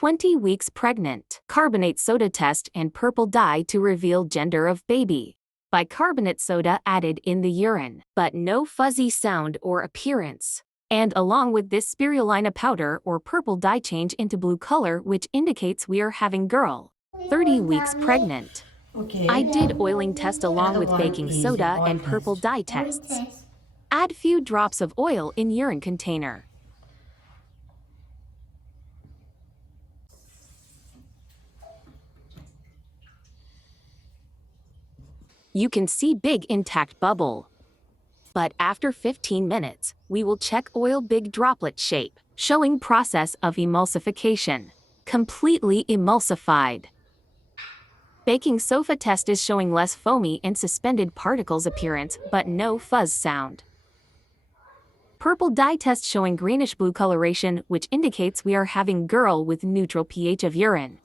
20 weeks pregnant. Carbonate soda test and purple dye to reveal gender of baby. Bicarbonate soda added in the urine, but no fuzzy sound or appearance. And along with this spirulina powder or purple dye change into blue color, which indicates we are having girl. 30 weeks pregnant. Okay. I did oiling test along Another with one baking is soda oil and purple test. dye tests. Add few drops of oil in urine container. You can see big intact bubble. But after 15 minutes, we will check oil big droplet shape, showing process of emulsification. Completely emulsified. Baking soda test is showing less foamy and suspended particles appearance but no fuzz sound. Purple dye test showing greenish blue coloration, which indicates we are having girl with neutral pH of urine.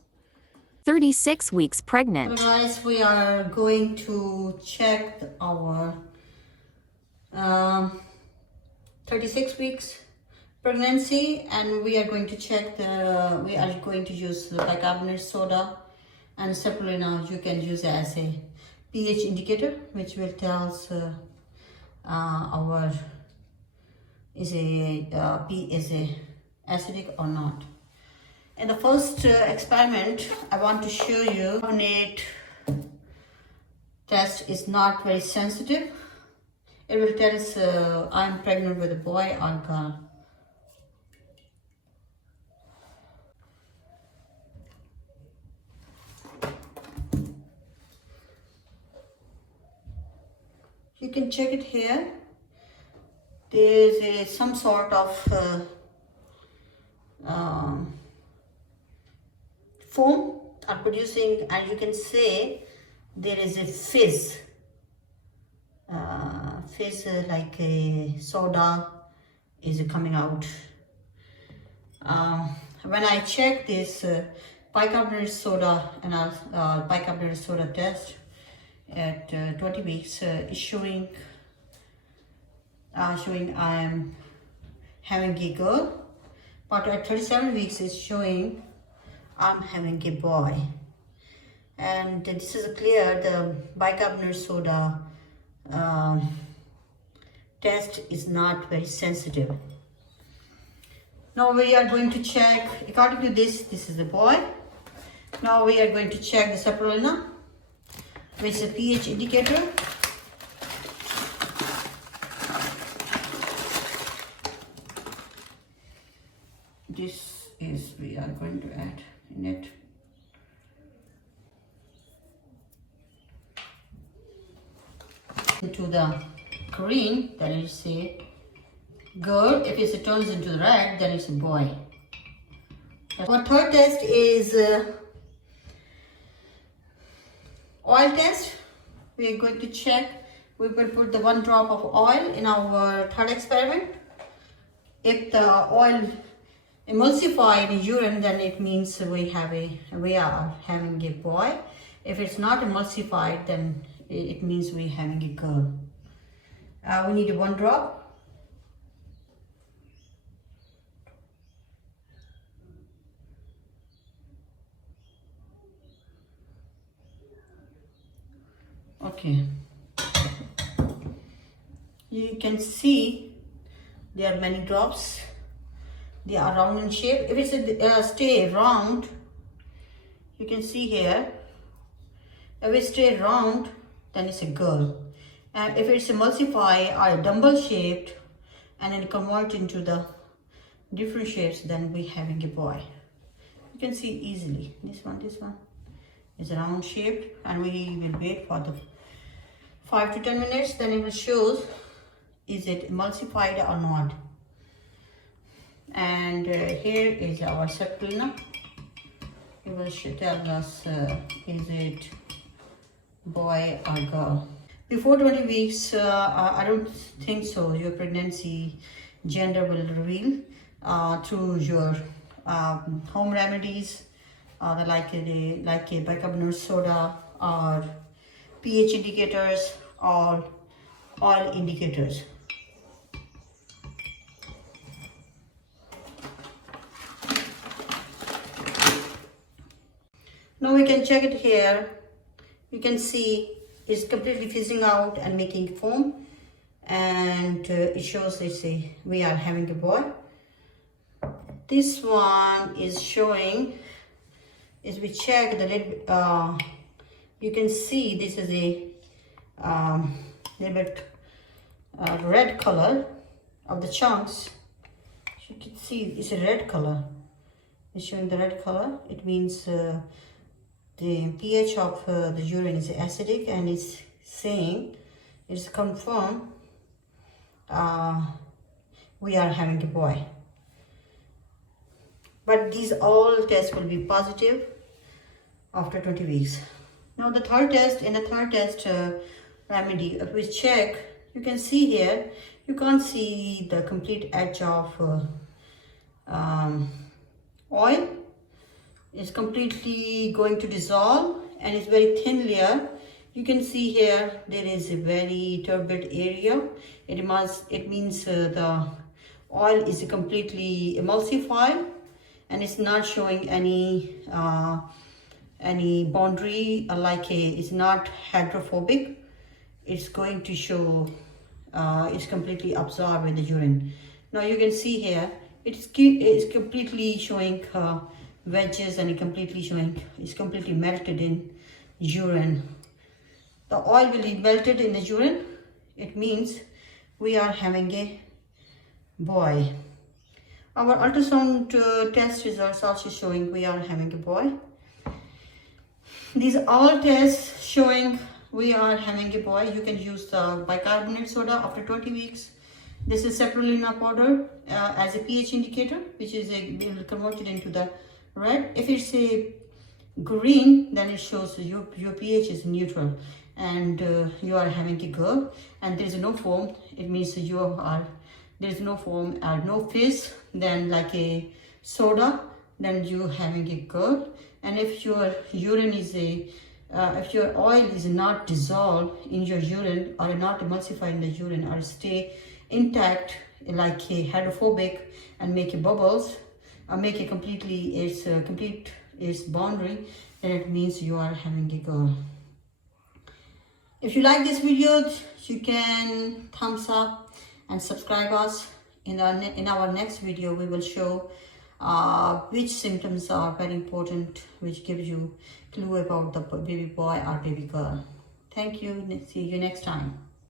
36 weeks pregnant. So guys, we are going to check our 36 weeks pregnancy, and we are going to check we are going to use the bicarbonate soda and spirulina. You can use as a pH indicator, which will tell us our is a acidic or not. In the first experiment, I want to show you carbonate test is not very sensitive. It will tell us I'm pregnant with a boy or girl. You can check it here. There is some sort of foam are producing, and you can say there is a fizz. Like a soda is coming out. When I check this bicarbonate soda and bicarbonate soda test at 20 weeks, is showing I am having a girl, but at 37 weeks it's showing I'm having a boy. And this is clear, the bicarbonate soda test is not very sensitive. Now we are going to check, according to this is the boy. Now we are going to check the spirulina, which is a pH indicator. This is, we are going to add in it. Into the green, then it's a girl. If it turns into the red, then it's a boy. Our third test is oil test. We are going to check. We will put the 1 drop of oil in our third experiment. If the oil emulsified in urine, then it means we are having a boy. If it's not emulsified, then it means we're having a girl. We need 1 drop. Okay. You can see there are many drops. They are round in shape. If it's stay round, you can see here. If it stay round, then it's a girl. And if it's emulsify or dumbbell shaped and then convert into the different shapes, then we're having a boy. You can see easily. This one is round shaped, and we will wait for the 5 to 10 minutes. Then it will show is it emulsified or not. And here is our spirulina. It will tell us is it boy or girl. Before 20 weeks, I don't think so. Your pregnancy gender will reveal through your home remedies, like a bicarbonate soda or pH indicators or oil indicators. Now we can check it here. You can see it's completely fizzing out and making foam, and it shows, let's say, we are having a boy. This one is showing, as we check the lid, you can see this is a little bit red color of the chunks. You can see it's a red color. It's showing the red color. It means the pH of the urine is acidic, and it's saying, it's confirmed we are having a boy. But these all tests will be positive after 20 weeks. Now the third test, in the third test remedy, if we check, you can see here, you can't see the complete edge of oil. It's completely going to dissolve, and it's very thin layer. You can see here there is a very turbid area. It means the oil is completely emulsified, and it's not showing any boundary, it's not hydrophobic. It's going to show it's completely absorbed in the urine. Now you can see here it's completely showing wedges, and it's completely melted in urine. The oil will be melted in the urine. It means we are having a boy. Our ultrasound test results also showing we are having a boy. These are all tests showing we are having a boy. You can use the bicarbonate soda after 20 weeks. This is spirulina powder as a pH indicator, which is converted into the red. If it's a green, then it shows your pH is neutral, and you are having a girl, and there is no foam. It means there is no foam or no fizz, then like a soda, then you having a girl. And if your urine is if your oil is not dissolved in your urine, or not emulsified in the urine, or stay intact like a hydrophobic and make a bubbles, or make a completely its boundary, then it means you are having a girl. If you like this video, you can thumbs up and subscribe us. In our next video, we will show which symptoms are very important, which gives you clue about the baby boy or baby girl. Thank you. See you next time.